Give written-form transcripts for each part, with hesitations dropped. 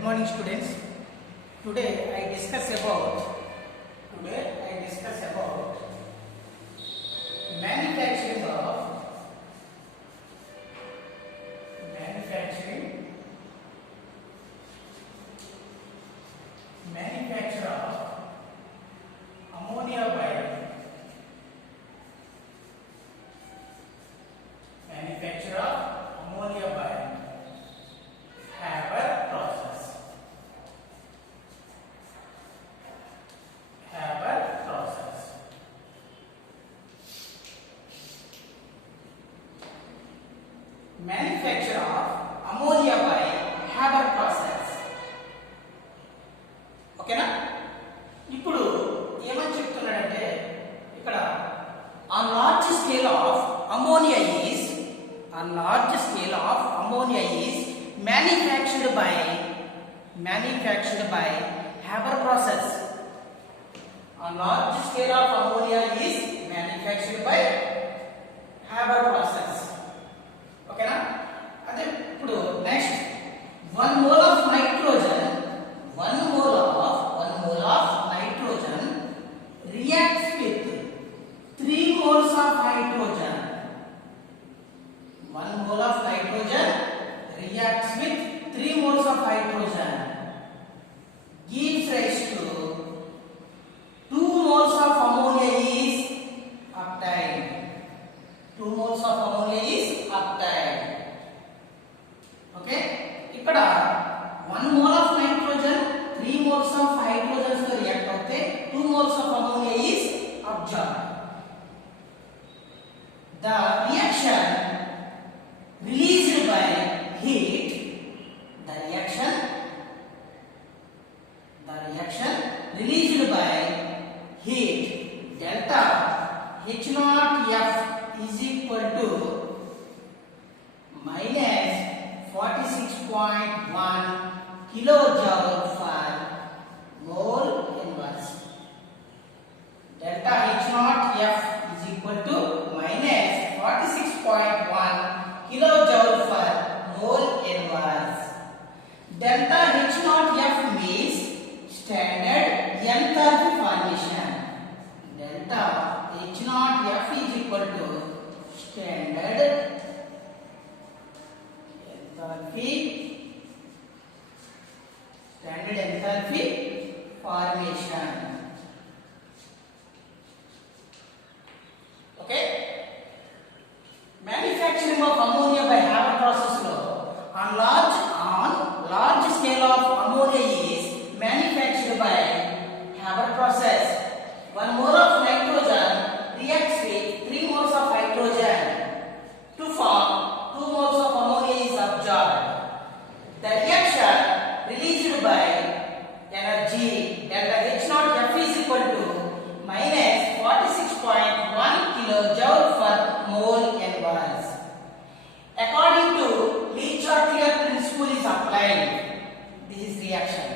Good morning, students. Today I discuss about manufacturing manufacture of ammonia by Haber process. Manufacture of ammonia by Haber process. ఓకేనా? ఇప్పుడు ఏమని చెప్తున్నాడంటే ఇక్కడ on large scale of ammonia is manufactured by Haber process. On large scale of ammonia is manufactured by Haber process. ఓకేనా? అదే ఇప్పుడు నెక్స్ట్ 1 mole of nitrogen reacts with 3 moles of hydrogen. 1 mole of nitrogen reacts with 3 moles of hydrogen gives rise to 2 moles of ammonia is obtained. 2 moles of ammonia is obtained. Okay, ఇక్కడ 1 mole of nitrogen 3 moles of hydrogen తో రియాక్ట్ అవుతే 2 moles of ammonia is absorbed. The reaction released by heat delta H naught F is equal to minus 46.1 kilojoule per mole inverse. Delta H naught F is equal to minus 46.1 kilojoule per mole inverse. Delta H naught F means standard enthalpy formation. Delta H naught F is equal to standard enthalpy formation. Okay, manufacturing of ammonia by Haber process lo on large scale of ammonia is manufactured by Haber process. 1 mole of nitrogen reacts with 3 moles of hydrogen to form 2 moles of ammonia is absorbed. The reaction released by energy delta H naught F is equal to minus 46.1 kilojoule per mole inverse. According to Le-Chatelier's principle is applied. This is reaction.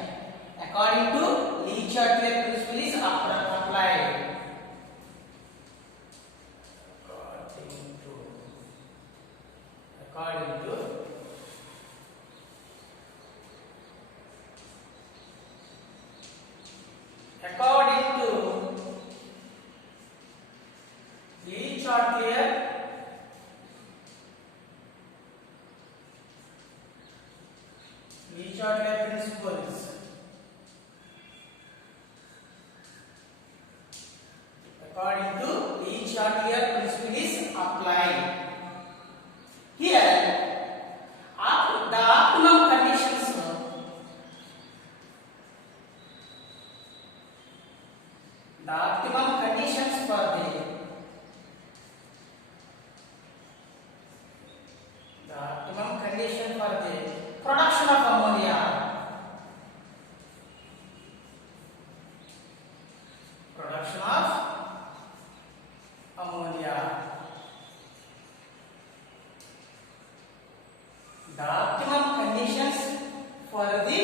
According to Le-Chatelier's principle is applied. According to Le-Chatelier's principles. According to Le-Chatelier's principle is applied. Here, the optimum conditions for the production of ammonia. The optimum conditions for the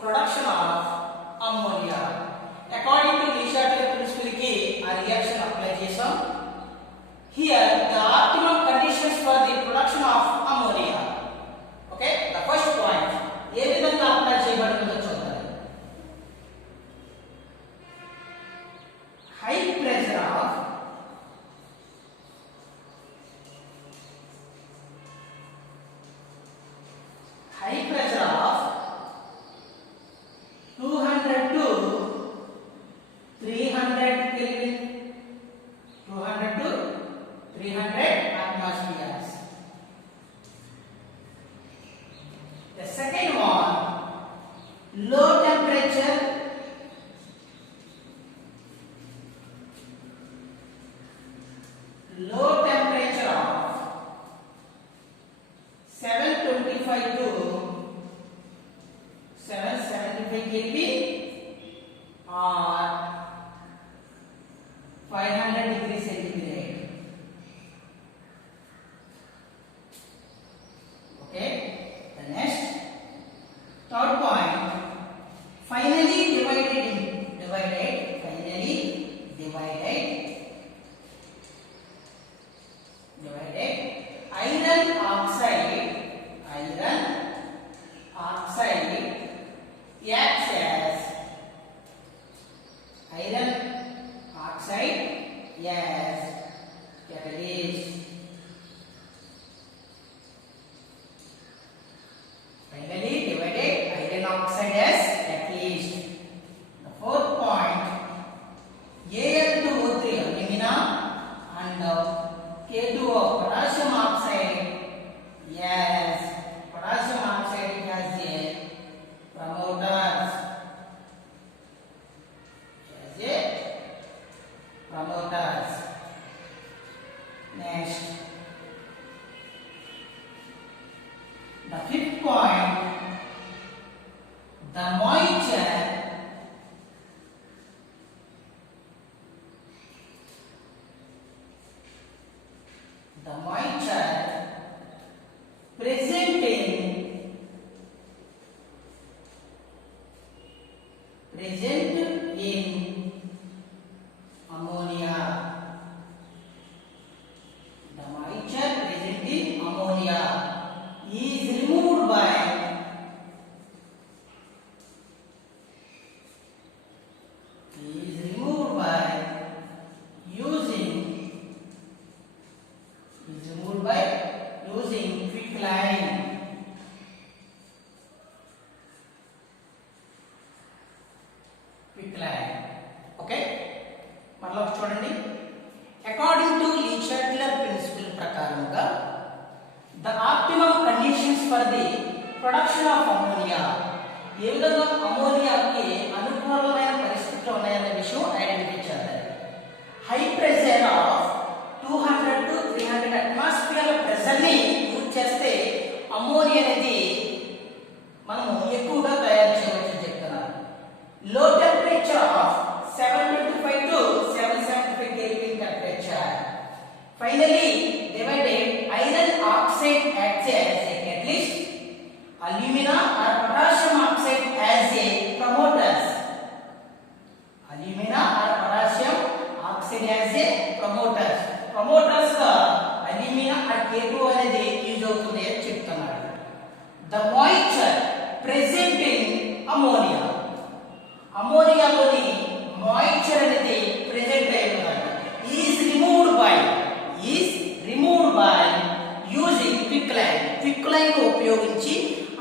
production of ammonia. According to Le-Chatelier's principle ki a reaction apply chesam. Here the optimum conditions for the production of ammonia. Okay, the first point ఏ విధంగా అప్లై చేయబడింది 575 Kelvin or 500 degrees centigrade. Okay. The next third point. Finally divided iron oxide acts as catalyst. Finally divided iron oxide as catalyst. The fourth point, Al2O3 alumina and K2O potassium oxide. Yes, potassium oxide has a promoters. Next, the fifth point, the moisture present in ammonia. The moisture present in ammonia is removed by using quicklime. Okay, మళ్ళీ చూడండి. According to Le-Chatelier principle ప్రకారంగా the optimum conditions for the production of ammonia, ఏ విధంగా అమోనియాకి అనుకూలమైన పరిస్థితులు ఉన్నాయన్న విషయం ఐడెంటిఫై చేయాలి. హై ప్రెషర్ ఆఫ్ 200 to 300 అట్మాస్ఫియర్ ప్రెషర్ ని యూజ్ చేస్తే అమోనియా అనేది మనం ఎక్కువగా తయారు చేయవచ్చు చెప్తున్నారు. లో టెంపరేచర్ ఆఫ్ 725 to 775 Kelvin temperature. Finally divided iron oxide acts as a catalyst, alumina or potassium oxide as a promoters. Promoters గా alumina or K2O అనేది యూజ్ అవుతుంది అని చెప్తున్నారు. The moisture present in ammonia, అమోనియాలోని మాయిశ్చర్ అనేది ప్రెజెంట్ అయి ఉన్నది. Is removed by using quicklime ఉపయోగించి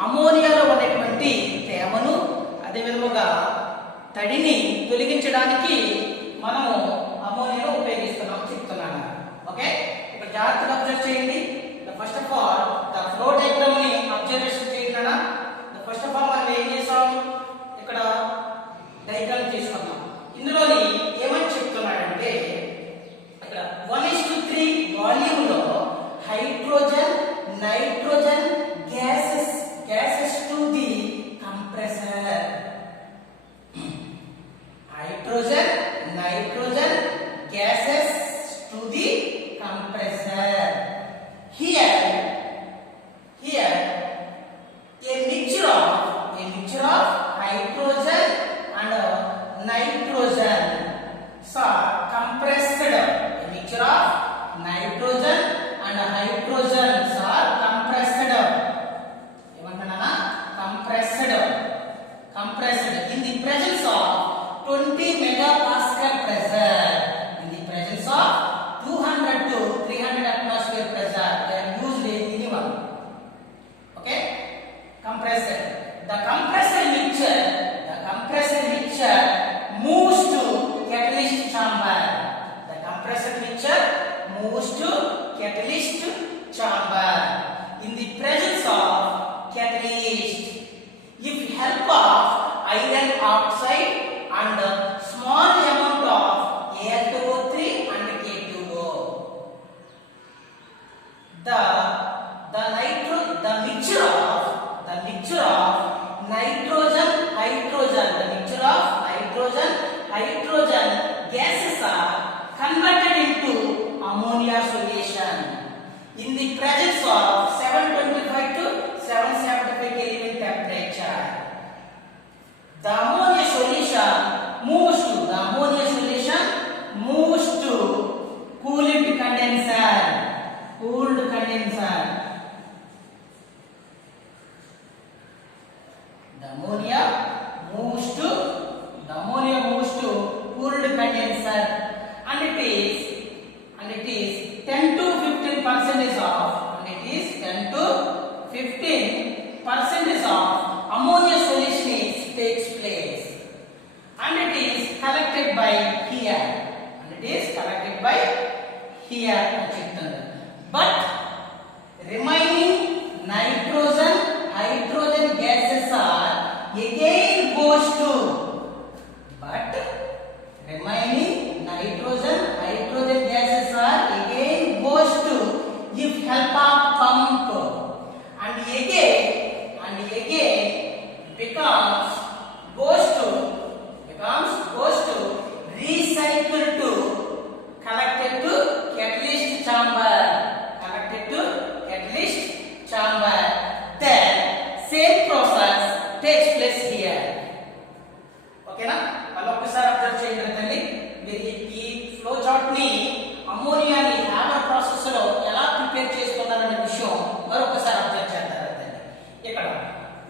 అమోనియాలో ఉన్నటువంటి తేమను అదే విధముగా తడిని తొలగించడానికి మనము అమోనియాను ఉపయోగిస్తున్నాం చెప్తున్నాను. ఓకే, ఇక్కడ జాగ్రత్తగా అబ్జర్వ్ చేయండి. First of all the flow diagram ని అబ్జర్వేషన్ చేయండి. ఫస్ట్ ఆఫ్ ఆల్ మనం ఏం చేసాం, ఇక్కడ డయాగ్రామ్ తీసుకున్నాం. ఇందులోని ఏమని చెప్తున్నాడంటే ఇక్కడ 1:3 వాల్యూమ్ లో hydrogen nitrogen gases to the compressor. Hydrogen nitrogen gases to the compressor. Here a mixture of hydrogen and nitrogen are compressed. A mixture of nitrogen and hydrogen are compressed. ఏమంటున్నానా? compressed in the presence of 20 megapascal pressure. In the presence of 200 to 300 atmosphere pressure, they are used in minimum. Okay, compressor. The compressor mixture moves to catalyst chamber. The compressor mixture moves to catalyst chamber in the presence of catalyst. If help of iron oxide and small amount of Al2O3 and K2O. The mixture of nitrogen, hydrogen the presence of 725 to 775 Kelvin temperature. The ammonia solution moves to cooled condenser. The ammonia moves to cooled condenser, and it is 10 to 15 percentage of, ammonia solution takes place, and it is collected by here, but remaining nitrogen, hydrogen gases are again goes to, if help of pump, and again becomes goes to recycle to collected to catalyst chamber, then same process takes place here. ఓకేనా? మళ్ళీ ఒక్కసారి అబ్జర్వ్ చేయండి. మీరు ఈ flow chart ని అమ్మోనియాని hammer process లో ఎలా ప్రిపేర్ చేస్తున్నారనే విషయం మరొకసారి అబ్జర్వ్ చేద్దాం. ఇక్కడ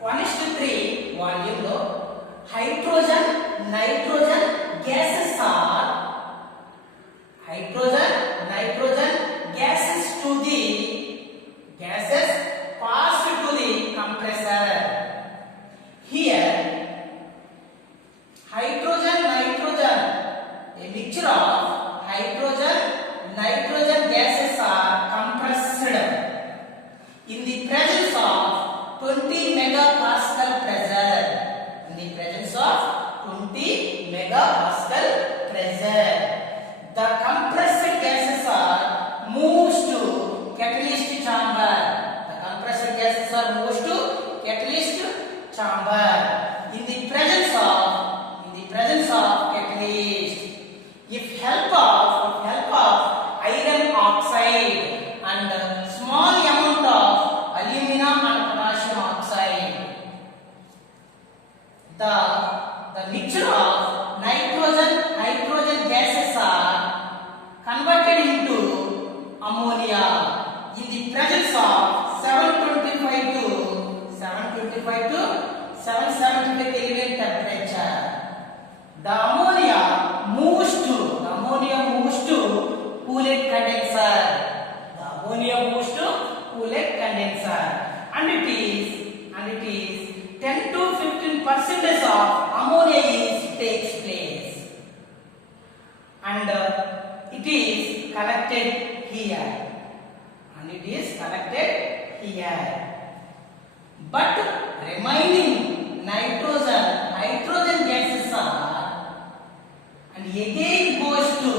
1:3 వాల్యూమ్ లో hydrogen, nitrogen gases are gases passed to the compressor. Here hydrogen, nitrogen, a mixture of hydrogen, nitrogen gases are compressed in the presence of 20 megapascal pressure. The compressed gases are moves to catalyst chamber. In the presence of catalyst, if help of iron oxide and small amount of aluminum and potassium oxide, the mixture of nitrogen, hydrogen gases are converted into ammonia in the presence of 725 to 775 Kelvin temperature. The ammonia moves to cooled condenser. And it is 10 to 15% of ammonia takes place, and it is collected here. But remaining nitrogen, hydrogen gases are, and again goes to,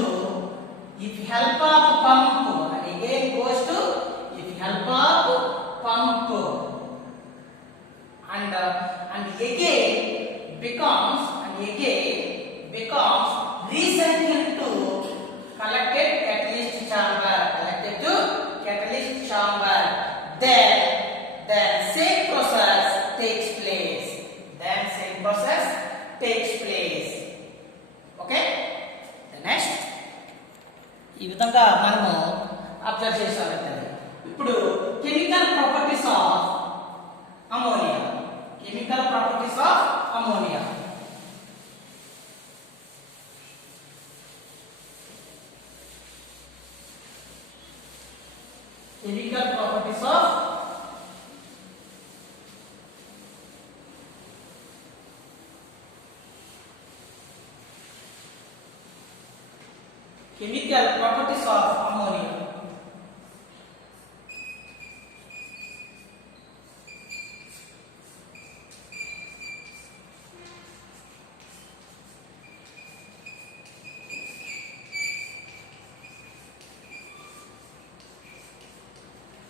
if help of pump, and again becomes recycled to collected catalyst chamber. Then same process takes place. Okay? The next, ఈ విధంగా మనము అబ్జర్వ్ చేసామంటే ఇప్పుడు chemical properties of ammonia. Chemical properties of ammonia. Chemical properties of ammonia.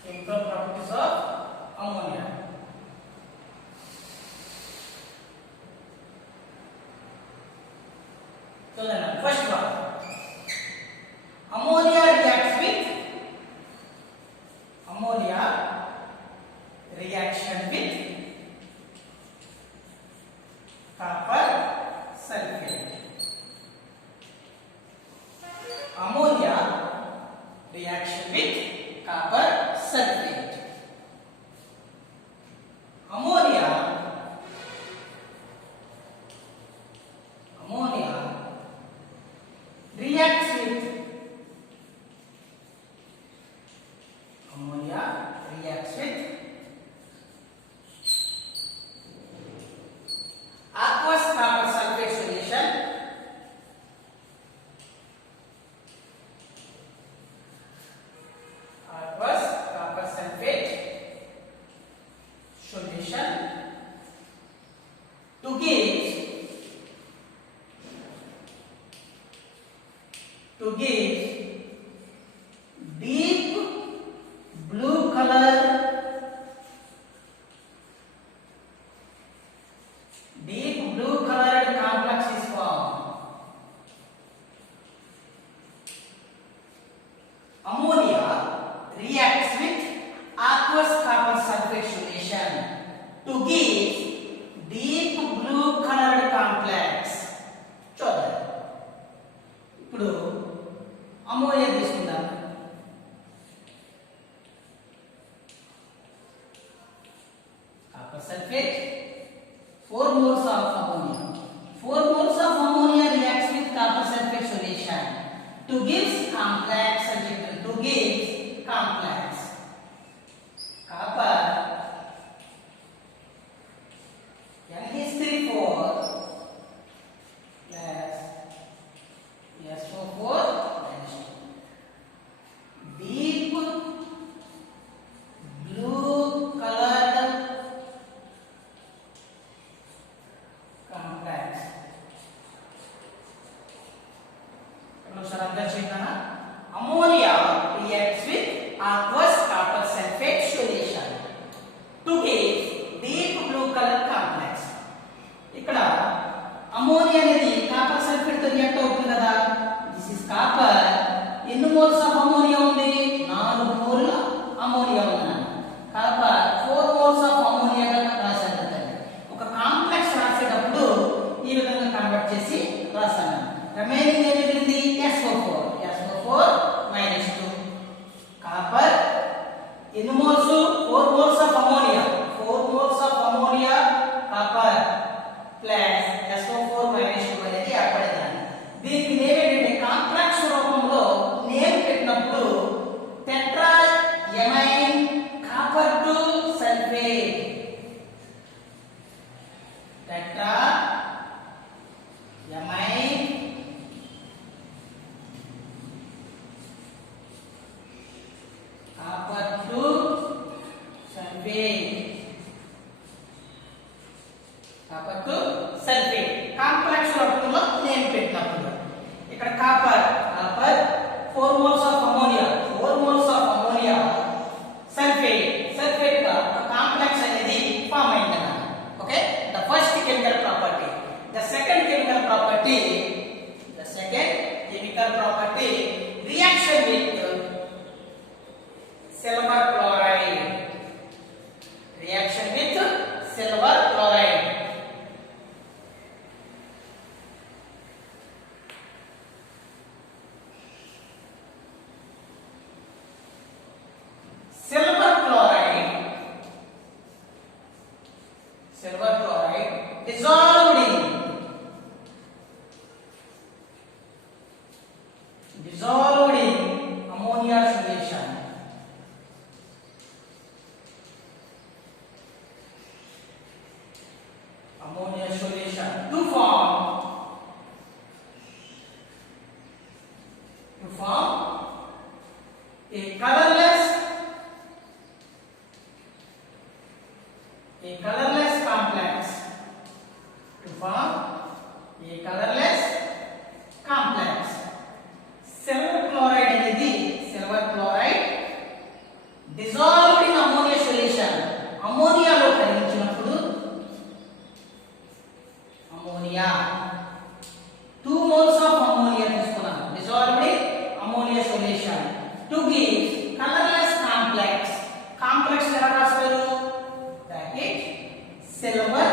Chemical properties of ammonia. So then first one, ammonia reacts with copper sulfate. Ammonia reaction with copper sulfate. Ammonia reacts with aqueous copper sulfate solution. Aqueous copper sulfate solution to give deep blue color, colored complex is formed. Ammonia reacts with aqueous copper sulfate solution to give deep blue colored complex. చూద్దాం ఇప్పుడు అమోనియా తీసుకుందాం. copper sulfate 4 moles of ammonia. 4 moles of ammonia reacts with copper sulfate solution to give complex copper NH3 4 plus SO4 minus 2. Deep blue colored complex. Ammonia reacts with aqueous copper sulfate solution to give deep blue color complex. ఇక్కడ అమోనియా అనేది copper sulphate తో రియాక్ట్ అవుతుంది కదా. This is copper. ఎన్ని moles of ammonia ఉంది? 4 mole ammonia ఉంది. కాపర్ 4 moles of ammonia గా రాశాను. ఒక కాంప్లెక్స్ రాసేటప్పుడు ఈ విధంగా కన్వర్ట్ చేసి రాస్తాను. రిమైనింగ్ ఏం మిగిలింది? SO4 minus 2. కాపర్ ఎన్ని మోల్స్? 4 moles of ammonia. 4 moles of ammonia copper plus SO4 minus 2 అనేది ఏర్పడేదాన్ని. దీనికి నేమ్ ఏంటంటే కాంప్లెక్స్ రూపంలో నేమ్ పెట్టినప్పుడు tetra amine copper to sulphate. Tetra amine copper to sulfate. Complex రూపంలో నేమ్ పెట్టినప్పుడు ఇక్కడ కాపర్ 4 మోల్స్ ఆఫ్ అమోనియా సల్ఫేట్ గా ఒక కాంప్లెక్స్ అనేది ఫామ్ అయింది అన్నమాట. Okay, the first chemical property. The second chemical property reaction with silver chloride. Reaction with silver chloride. Silver chloride dissolved in ammonia solution. Ammonia solution to form a colorless complex. Silver chloride అనేది dissolved in ammonia solution. అమ్మోనియాలో కరిగించినప్పుడు ammonia 2 moles of ammonia తీసుకున్నాం. dissolved in ammonia solution to give colorless complex ఎలా రాస్తారు? that is silver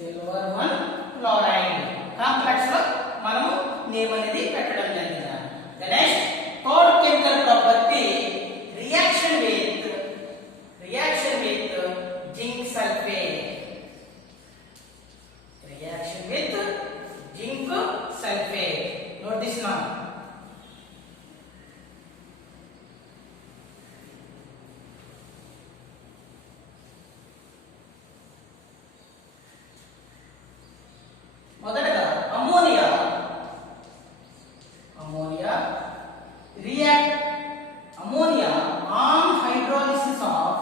silver 1 chloride complex లో మనము నేమ్ అనేది పెట్టడం జరిగింది. The next third chemical property reaction with zinc sulphate. Reaction with zinc sulfate. Note this now. మొదటగా ammonia on hydrolysis of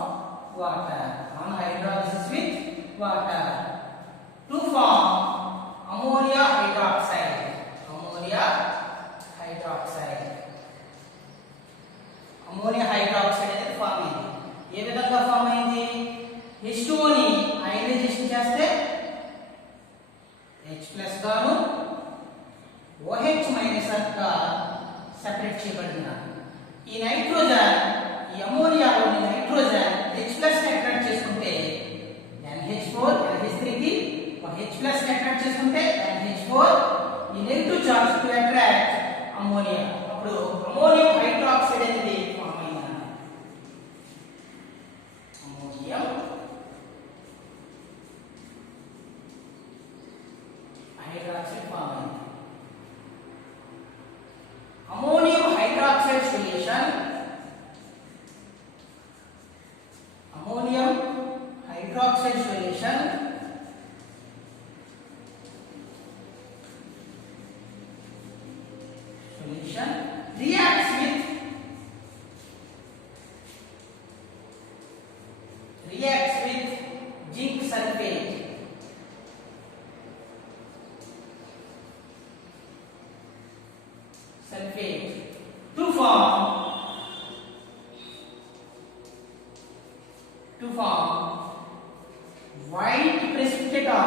water with water to form ammonia hydroxide. Ammonia hydroxide అనేది ఫామ్ అయింది. ఏ విధంగా ఫామ్ అయింది? H2O ని అయనైజేషన్ చేస్తే H+ గాను OH- గా సెపరేట్ చేయబడింది. ఈ నైట్రోజన్ ఈ అమ్మోనియాలోని నైట్రోజన్ H+ ని అట్రాక్ట్ చేసుకుంటే NH4 NH3 కి H+ ని అట్రాక్ట్ చేసుకుంటే NH4 ఈ negative charge to attract ammonia. అప్పుడు అమ్మోనియం హైడ్రాక్సైడ్ అనేది ఫామ్ అయింది. అమ్మోనియం హైడ్రాక్సైడ్ ఫామ్ అయింది. Ammonium hydroxide solution reacts with zinc sulfate. To form white precipitate of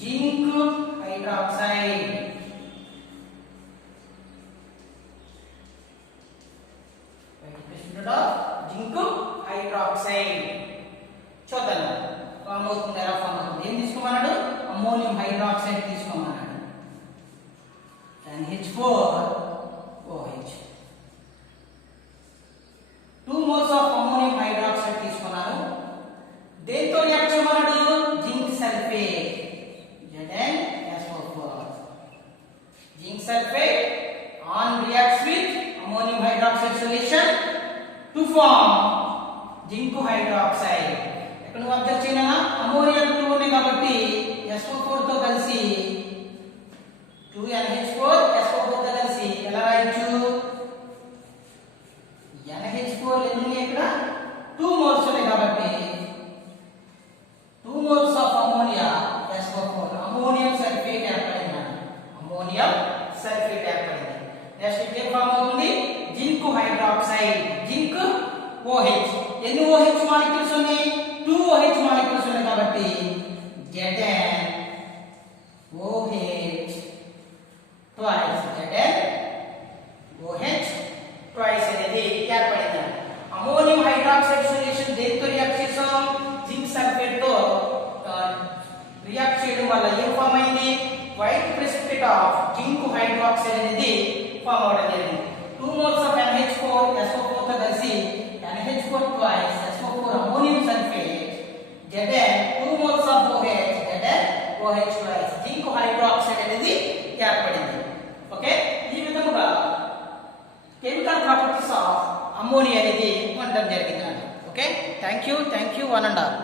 zinc hydroxide. చూద్దాం ఫామ్ అవుతుంది, ఎలా ఫామ్ అవుతుంది. ఏం తీసుకోమన్నాడు? అమ్మోనియం హైడ్రాక్సైడ్ తీసుకోమన్నాడు. NH4OH 2 moles of ammonium hydroxide తీసుకున్నాను. దేంతో రియాక్ట్ చేయమన్నాడు? Zinc sulphate ZnSO4. Zinc sulphate on reacts with ammonium hydroxide solution to form zinc hydroxide. ఇక్కడ నువ్వు అబ్జర్వ్ చేయనా, అమ్మోనియా 2 ఉన్నాయి కాబట్టి SO4 తో కలిసి 2NH4 SO4 తో కలిసి ఎలా రాయొచ్చు? NH4 ఎన్ని ఇక్కడ 2 moles ఉన్నాయి కాబట్టి 2 moles of ammonia SO4 ammonium sulphate ఏర్పడింది. నెక్స్ట్ ఏం ఫామ్ అవుతుంది? Zinc hydroxide zinc OH. ఎన్ని OH మాలిక్యూల్స్ ఉన్నాయి? 2 OH మాలిక్యూల్స్ ఉన్నాయి కాబట్టి ZnOH twice అనేది ఏర్పడింది. అమ్మోనియం హైడ్రాక్సైడ్ సొల్యూషన్ దేంతో రియాక్ట్ చేసాం? జింక్ సల్ఫేట్ తో రియాక్ట్ చేయడం వల్ల ఏం ఫామ్ అయింది? White precipitate of zinc hydroxide అనేది ఫామ్ అవడం జరిగింది. 2 moles ఆఫ్ NH4 SO4 తో కలిసి NH4 twice SO4 ammonium sulphate Zn 2 moles of OH twice zinc hydroxide అనేది ఏర్పడింది. ఓకే, ఈ విధంగా కెమికల్ ప్రాపర్టీస్ ఆఫ్ అమ్మోనియా అనేది ఉండడం జరిగింది. Okay, thank you 1 and all.